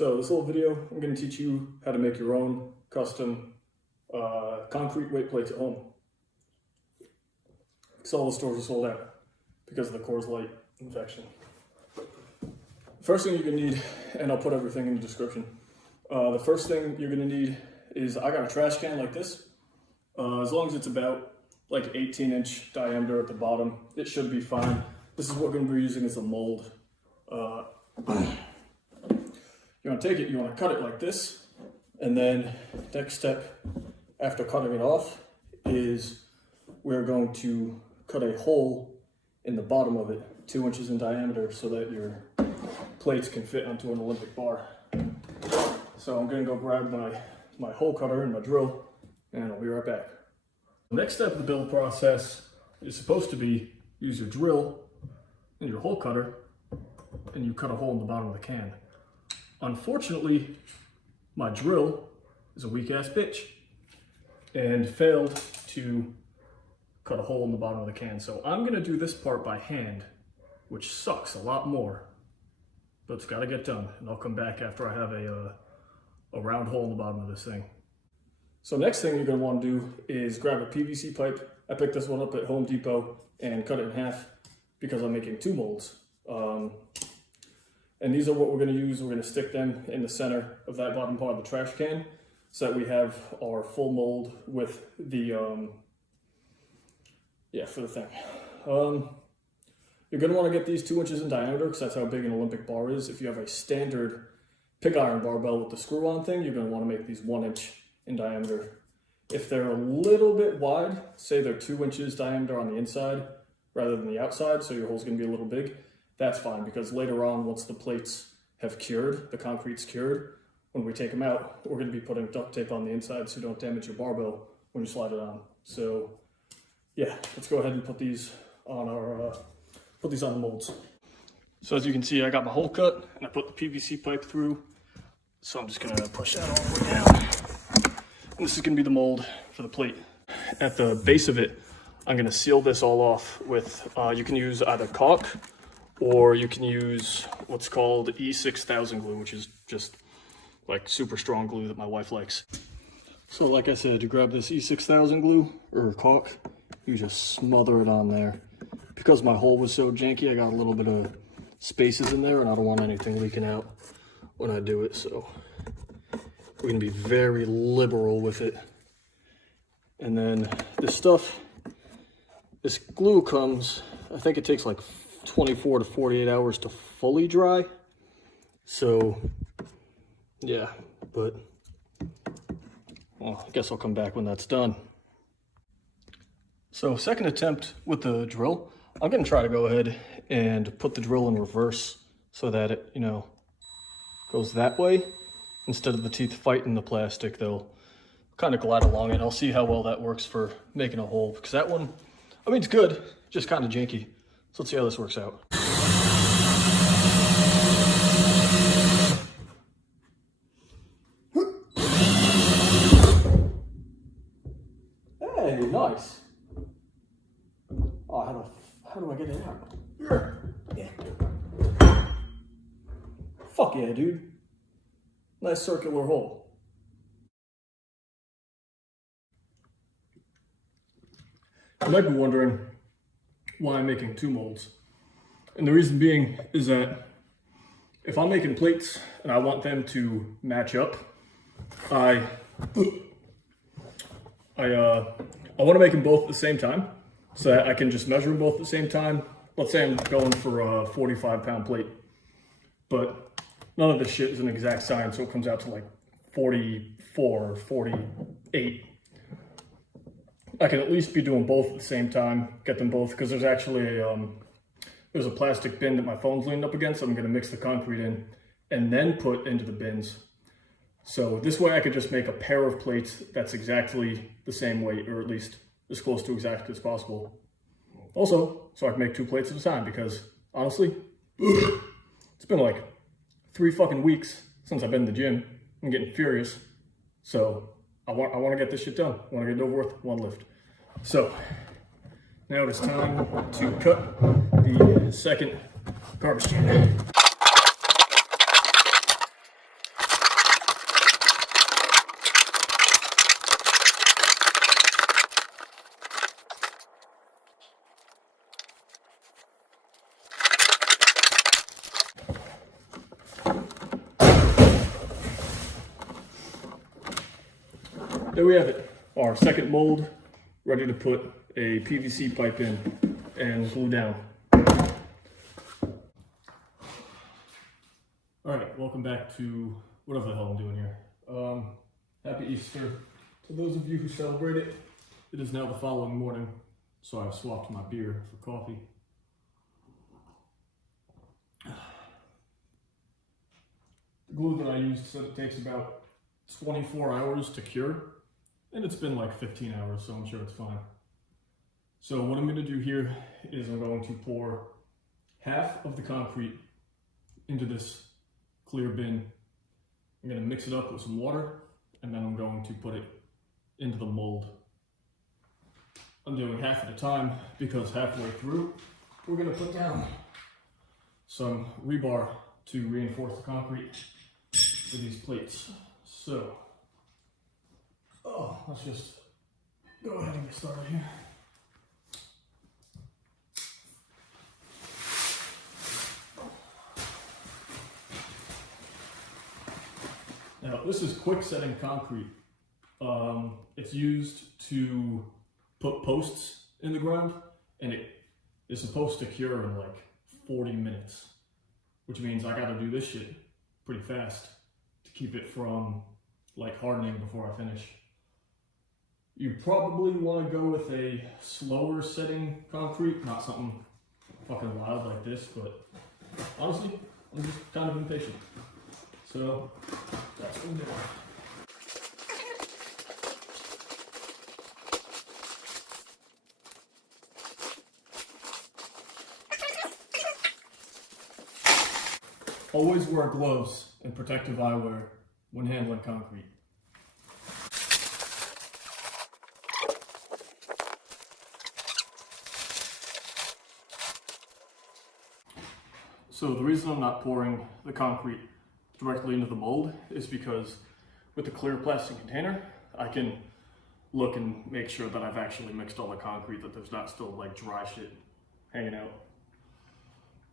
So this little video, I'm going to teach you how to make your own custom concrete weight plates at home. Because all the stores are sold out because of the Coors Light infection. First thing you're going to need, and I'll put everything in the description. The first thing you're going to need is, I got a trash can like this. As long as it's about like 18-inch diameter at the bottom, it should be fine. This is what we're going to be using as a mold. You want to take it, you want to cut it like this, and then next step after cutting it off is we're going to cut a hole in the bottom of it, 2 inches in diameter, so that your plates can fit onto an Olympic bar. So I'm going to go grab my hole cutter and my drill, and I'll be right back. The next step of the build process is supposed to be use your drill and your hole cutter, and you cut a hole in the bottom of the can. Unfortunately, my drill is a weak ass bitch and failed to cut a hole in the bottom of the can. So I'm gonna do this part by hand, which sucks a lot more, but it's gotta get done. And I'll come back after I have a round hole in the bottom of this thing. So next thing you're gonna wanna do is grab a PVC pipe. I picked this one up at Home Depot and cut it in half because I'm making two molds. And these are what we're going to use. We're going to stick them in the center of that bottom part of the trash can so that we have our full mold with the, for the thing. You're going to want to get these 2 inches in diameter because that's how big an Olympic bar is. If you have a standard pig iron barbell with the screw on thing, you're going to want to make these 1 inch in diameter. If they're a little bit wide, say they're 2 inches diameter on the inside rather than the outside, so your hole's going to be a little big, that's fine, because later on, once the plates have cured, the concrete's cured, when we take them out, we're going to be putting duct tape on the inside so you don't damage your barbell when you slide it on. So yeah, let's go ahead and put these on the molds. So as you can see, I got my hole cut and I put the PVC pipe through. So I'm just going to push that all the way down. And this is going to be the mold for the plate. At the base of it, I'm going to seal this all off with, you can use either caulk, or you can use what's called E6000 glue, which is just like super strong glue that my wife likes. So like I said, you grab this E6000 glue or caulk, you just smother it on there. Because my hole was so janky, I got a little bit of spaces in there and I don't want anything leaking out when I do it. So we're gonna be very liberal with it. And then this glue comes, I think it takes like 24 to 48 hours to fully dry. So yeah, but well, I guess I'll come back when that's done. So second attempt with the drill, I'm gonna try to go ahead and put the drill in reverse so that it, goes that way. Instead of the teeth fighting the plastic, they'll kind of glide along it. I'll see how well that works for making a hole, because that one, I mean, it's good, just kind of janky. So let's see how this works out. Hey, nice. Oh, how do I get it out? Yeah. Fuck yeah, dude. Nice circular hole. You might be wondering why I'm making two molds. And the reason being is that if I'm making plates and I want them to match up, I want to make them both at the same time so that I can just measure them both at the same time. Let's say I'm going for a 45-pound plate, but none of this shit is an exact science, so it comes out to like 44 or 48. I can at least be doing both at the same time, get them both, because there's actually there's a plastic bin that my phone's leaned up against, so I'm going to mix the concrete in and then put into the bins. So this way I could just make a pair of plates that's exactly the same weight, or at least as close to exact as possible. Also, so I can make 2 plates at a time, because honestly, it's been like 3 fucking weeks since I've been in the gym. I'm getting furious. So I want to get this shit done. I want to get it over with, one lift. So now it is time to cut the second garbage can. there we have it. Our second mold, ready to put a PVC pipe in and glue down. All right, welcome back to whatever the hell I'm doing here. Happy Easter to those of you who celebrate it. It is now the following morning, so I've swapped my beer for coffee. The glue that I used said it takes about 24 hours to cure, and it's been like 15 hours, so I'm sure it's fine. So what I'm going to do here is I'm going to pour half of the concrete into this clear bin. I'm going to mix it up with some water, and then I'm going to put it into the mold. I'm doing half at a time because halfway through we're going to put down some rebar to reinforce the concrete for these plates. So, let's just go ahead and get started here. Now, this is quick setting concrete. It's used to put posts in the ground, and it is supposed to cure in like 40 minutes, which means I gotta do this shit pretty fast to keep it from like hardening before I finish. You probably want to go with a slower setting concrete, not something fucking wild like this, but honestly, I'm just kind of impatient. So that's what I'm doing. Always wear gloves and protective eyewear when handling concrete. So the reason I'm not pouring the concrete directly into the mold is because with the clear plastic container, I can look and make sure that I've actually mixed all the concrete, that there's not still like dry shit hanging out.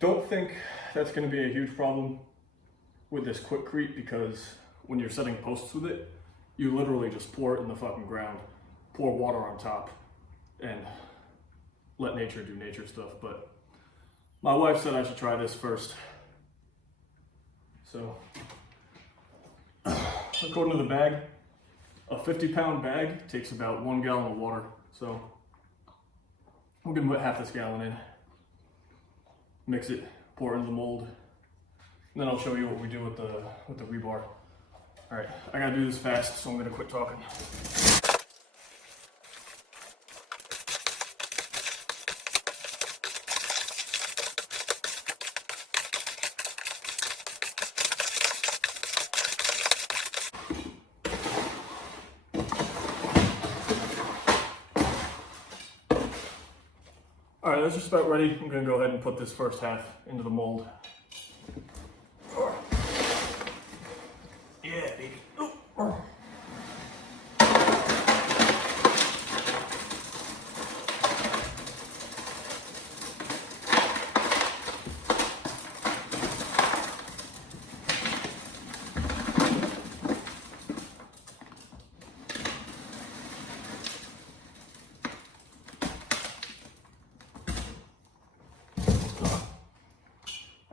Don't think that's going to be a huge problem with this quikcrete, because when you're setting posts with it, you literally just pour it in the fucking ground, pour water on top, and let nature do nature stuff. But my wife said I should try this first. So, according to the bag, a 50-pound bag takes about 1 gallon of water. So, I'm gonna put half this gallon in, mix it, pour it into the mold, and then I'll show you what we do with the rebar. All right, I gotta do this fast, so I'm gonna quit talking. All right, that's just about ready. I'm gonna go ahead and put this first half into the mold. Yeah, baby.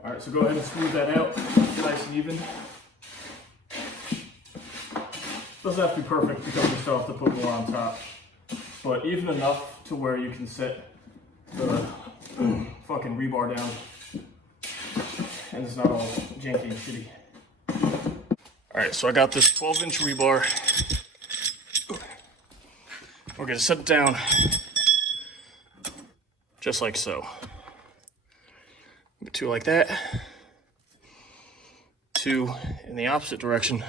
All right, so go ahead and smooth that out, nice and even. Doesn't have to be perfect because you still have to put more on top, but even enough to where you can set the fucking rebar down and it's not all janky and shitty. All right, so I got this 12-inch rebar. We're gonna set it down just like so. 2 like that, 2 in the opposite direction.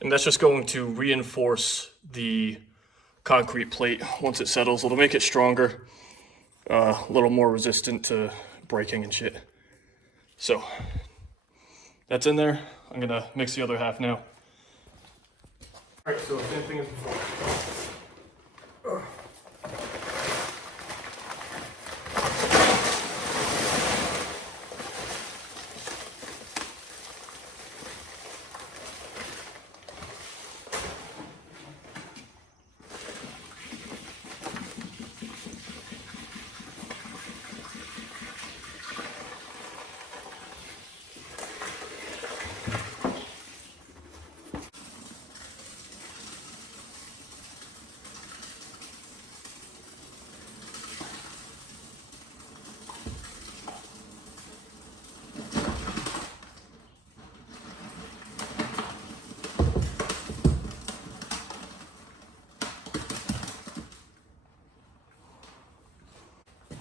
And that's just going to reinforce the concrete plate once it settles. It'll make it stronger, a little more resistant to breaking and shit. So that's in there. I'm gonna mix the other half now. All right, so same thing as before.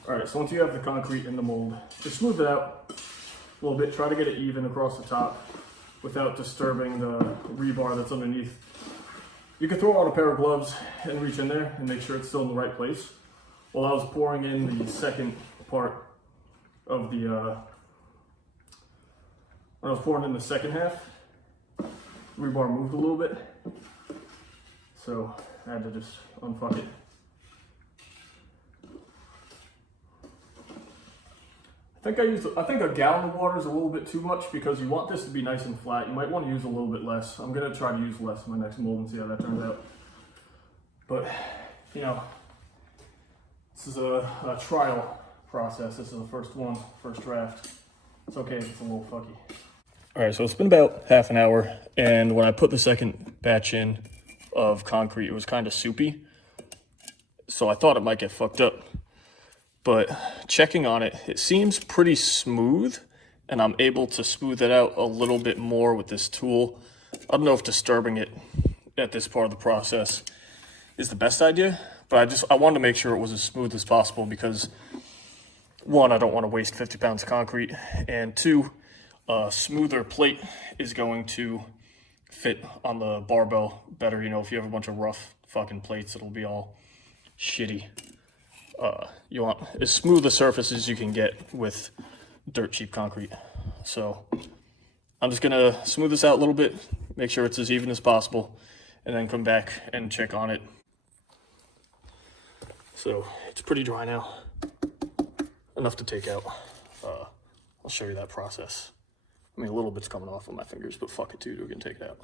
All right, so once you have the concrete in the mold, just smooth it out a little bit. Try to get it even across the top without disturbing the rebar that's underneath. You can throw on a pair of gloves and reach in there and make sure it's still in the right place. While I was pouring in the second part of the, when I was pouring in the second half, rebar moved a little bit. So I had to just unfuck it. I think a gallon of water is a little bit too much because you want this to be nice and flat. You might want to use a little bit less. I'm gonna try to use less in my next mold and see how that turns out. But, you know, this is a trial process. This is the first one, first draft. It's okay if it's a little fucky. All right, so it's been about half an hour, and when I put the second batch in of concrete, it was kind of soupy. So I thought it might get fucked up. But checking on it, it seems pretty smooth, and I'm able to smooth it out a little bit more with this tool. I don't know if disturbing it at this part of the process is the best idea, but I wanted to make sure it was as smooth as possible because, one, I don't want to waste 50 pounds of concrete, and two, a smoother plate is going to fit on the barbell better. You know, if you have a bunch of rough fucking plates, it'll be all shitty. You want as smooth a surface as you can get with dirt cheap concrete. So I'm just gonna smooth this out a little bit, make sure it's as even as possible, and then come back and check on it. So it's pretty dry now, enough to take out. I'll show you that process. I mean, a little bit's coming off of my fingers, but fuck it too, we can take it out.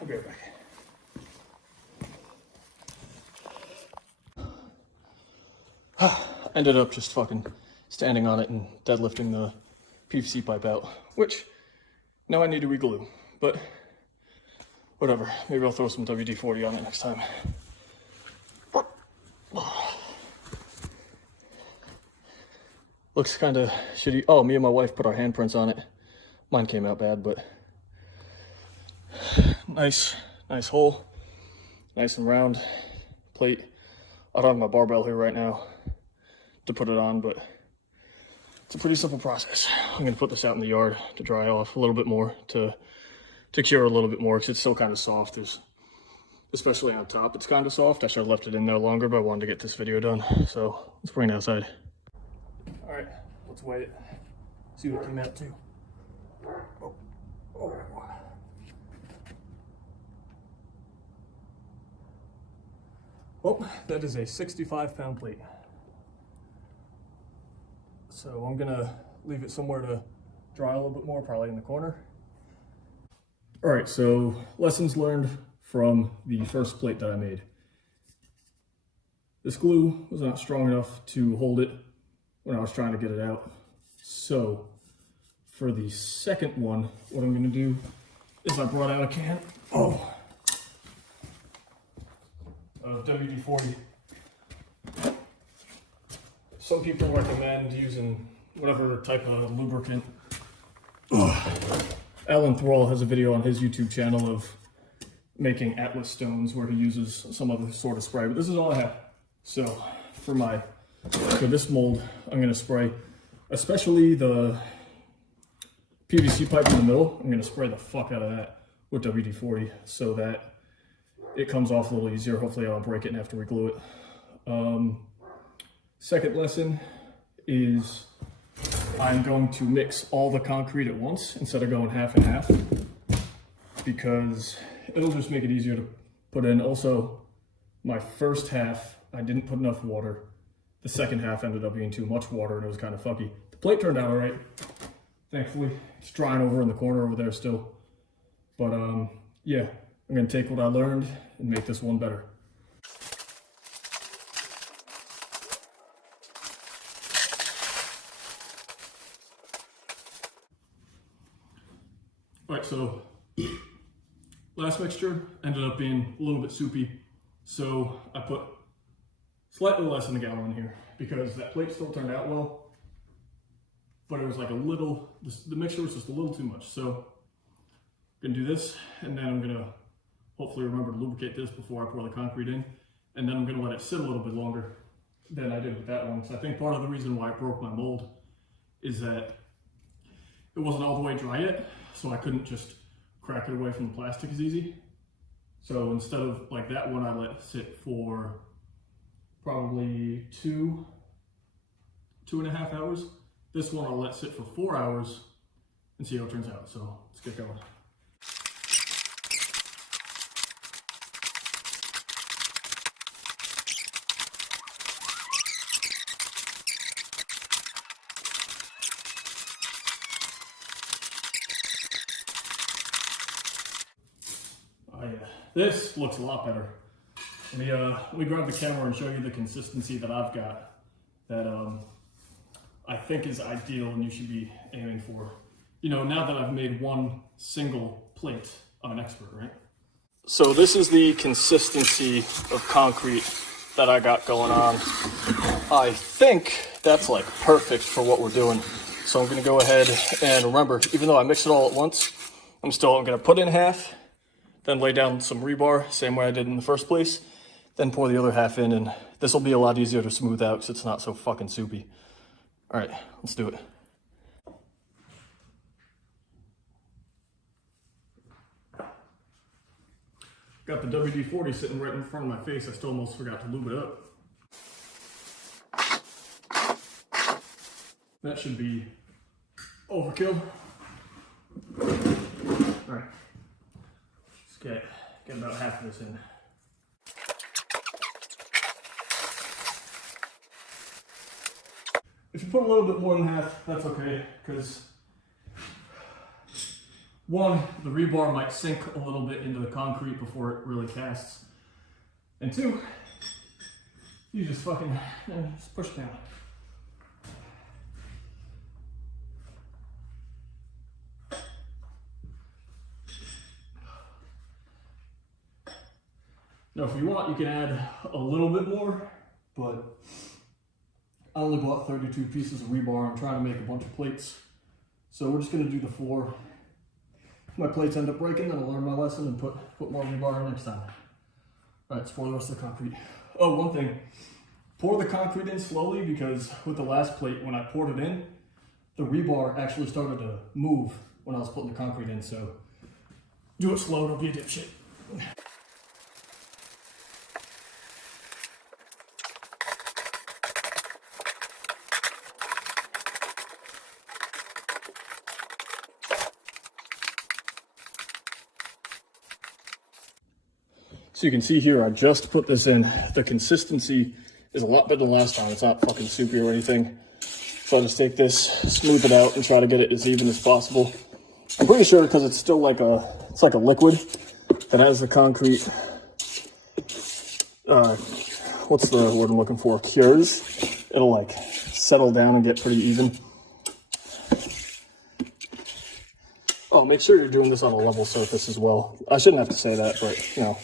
I'll be right back. Ended up just fucking standing on it and deadlifting the PVC pipe out, which now I need to re-glue, but whatever. Maybe I'll throw some WD-40 on it next time. Looks kind of shitty. Oh, me and my wife put our handprints on it. Mine came out bad, but nice hole, nice and round plate. I don't have my barbell here right now to put it on, but it's a pretty simple process. I'm gonna put this out in the yard to dry off a little bit more, to cure a little bit more, because it's still kind of soft. Especially on top, it's kind of soft. I should have left it in there longer, but I wanted to get this video done. So let's bring it outside. All right, let's weigh it. See what it came out to. Oh. Well, that is a 65-pound plate. So I'm gonna leave it somewhere to dry a little bit more, probably in the corner. All right, so lessons learned from the first plate that I made. This glue was not strong enough to hold it when I was trying to get it out. So for the second one, what I'm gonna do is I brought out a can of WD-40. Some people recommend using whatever type of lubricant. Alan Thrall has a video on his YouTube channel of making Atlas stones where he uses some other sort of spray, but this is all I have. So for this mold, I'm gonna spray, especially the PVC pipe in the middle, I'm gonna spray the fuck out of that with WD-40 so that it comes off a little easier. Hopefully I don't break it after we glue it. Second lesson is I'm going to mix all the concrete at once instead of going half and half, because it'll just make it easier to put in. Also, my first half, I didn't put enough water. The second half ended up being too much water and it was kind of funky. The plate turned out all right, thankfully. It's drying over in the corner over there still. But yeah, I'm gonna take what I learned and make this one better. All right, so last mixture ended up being a little bit soupy. So I put slightly less than a gallon in here because that plate still turned out well, but it was like a little, the mixture was just a little too much. So I'm gonna do this, and then I'm gonna hopefully remember to lubricate this before I pour the concrete in. And then I'm gonna let it sit a little bit longer than I did with that one. So I think part of the reason why I broke my mold is that it wasn't all the way dry yet, so I couldn't just crack it away from the plastic as easy. So instead of like that one, I let sit for probably 2.5 hours. This one I'll let sit for 4 hours and see how it turns out. So let's get going. This looks a lot better. Let me grab the camera and show you the consistency that I've got that I think is ideal and you should be aiming for. You know, now that I've made one single plate, I'm an expert, right? So this is the consistency of concrete that I got going on. I think that's like perfect for what we're doing. So I'm gonna go ahead and remember, even though I mix it all at once, I'm gonna put in half, then lay down some rebar, same way I did in the first place, then pour the other half in, and this will be a lot easier to smooth out because it's not so fucking soupy. All right, let's do it. Got the WD-40 sitting right in front of my face. I still almost forgot to lube it up. That should be overkill. All right. Get about half of this in. If you put a little bit more than half, that's okay, because one, the rebar might sink a little bit into the concrete before it really casts, and two, you just fucking just push down. Now, if you want, you can add a little bit more, but I only bought 32 pieces of rebar. I'm trying to make a bunch of plates. So we're just gonna do the 4. If my plates end up breaking, then I'll learn my lesson and put more rebar in next time. All right, let's pour the rest of the concrete. Oh, one thing, pour the concrete in slowly, because with the last plate, when I poured it in, the rebar actually started to move when I was putting the concrete in, so do it slow, don't be a dipshit. So you can see here, I just put this in. The consistency is a lot better than last time. It's not fucking soupy or anything. So I'll just take this, smooth it out, and try to get it as even as possible. I'm pretty sure because it's still like it's like a liquid that has the concrete, what's the word I'm looking for? Cures. It'll like settle down and get pretty even. Oh, make sure you're doing this on a level surface as well. I shouldn't have to say that, but you know.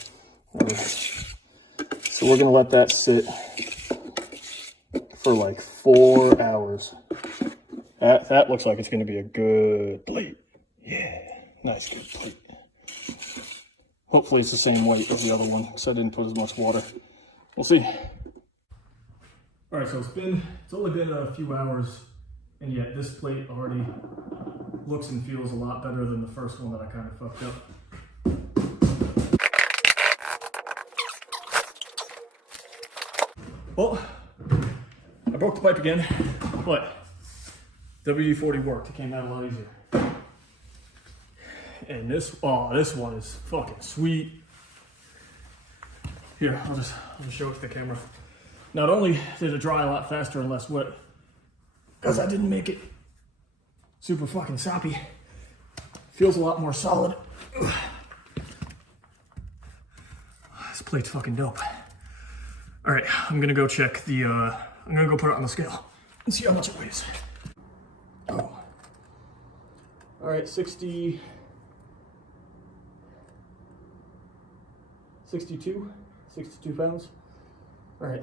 So we're gonna let that sit for like 4 hours. That looks like it's gonna be a good plate. Yeah, nice good plate. Hopefully it's the same weight as the other one, so I didn't put as much water. We'll see. All right, so it's only been a few hours, and yet this plate already looks and feels a lot better than the first one that I kind of fucked up. Well, I broke the pipe again, but WD-40 worked. It came out a lot easier. And this one is fucking sweet. Here, I'll just show it to the camera. Not only did it dry a lot faster and less wet, because I didn't make it super fucking soppy, feels a lot more solid. This plate's fucking dope. All right, I'm gonna go check the, I'm gonna go put it on the scale and see how much it weighs. Oh. All right, 62 pounds. All right.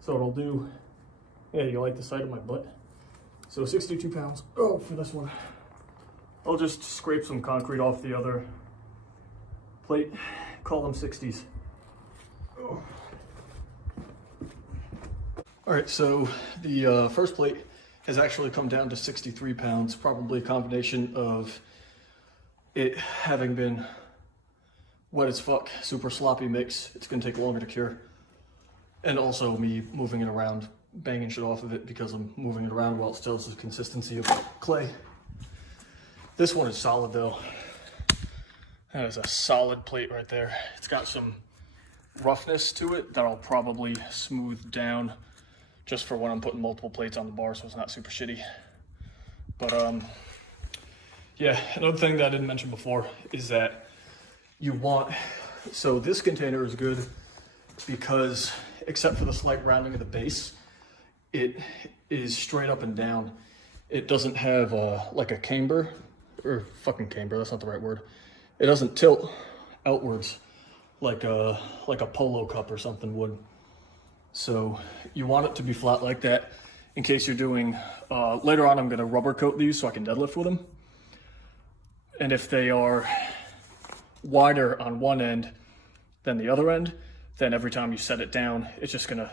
So it'll do, yeah, you like the sight of my butt? So 62 pounds. Oh, for this one. I'll just scrape some concrete off the other plate, call them 60s. Oh. All right, so the first plate has actually come down to 63 pounds, probably a combination of it having been wet as fuck, super sloppy mix. It's gonna take longer to cure. And also me moving it around, banging shit off of it because I'm moving it around while it still has the consistency of clay. This one is solid though. That is a solid plate right there. It's got some roughness to it that I'll probably smooth down just for when I'm putting multiple plates on the bar so it's not super shitty. But yeah, another thing that I didn't mention before is that you want, so this container is good because except for the slight rounding of the base, it is straight up and down. It doesn't have like a camber, or fucking camber, that's not the right word. It doesn't tilt outwards like a polo cup or something would. So you want it to be flat like that in case you're doing, later on I'm gonna rubber coat these so I can deadlift with them. And if they are wider on one end than the other end, then every time you set it down, it's just gonna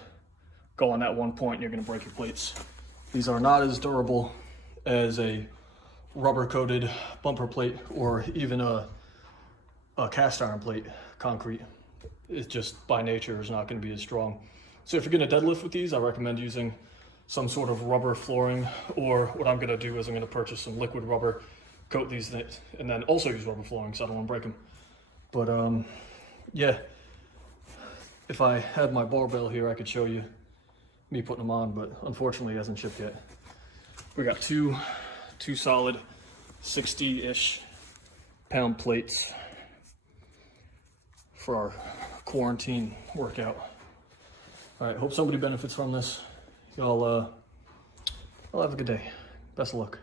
go on that one point and you're gonna break your plates. These are not as durable as a rubber coated bumper plate or even a cast iron plate, concrete. It just by nature is not gonna be as strong. So if you're gonna deadlift with these, I recommend using some sort of rubber flooring, or what I'm gonna do is I'm gonna purchase some liquid rubber, coat these and then also use rubber flooring so I don't wanna break them. But yeah, if I had my barbell here, I could show you me putting them on, but unfortunately it hasn't shipped yet. We got two solid 60-ish pound plates for our quarantine workout. All right, hope somebody benefits from this. Y'all have a good day. Best of luck.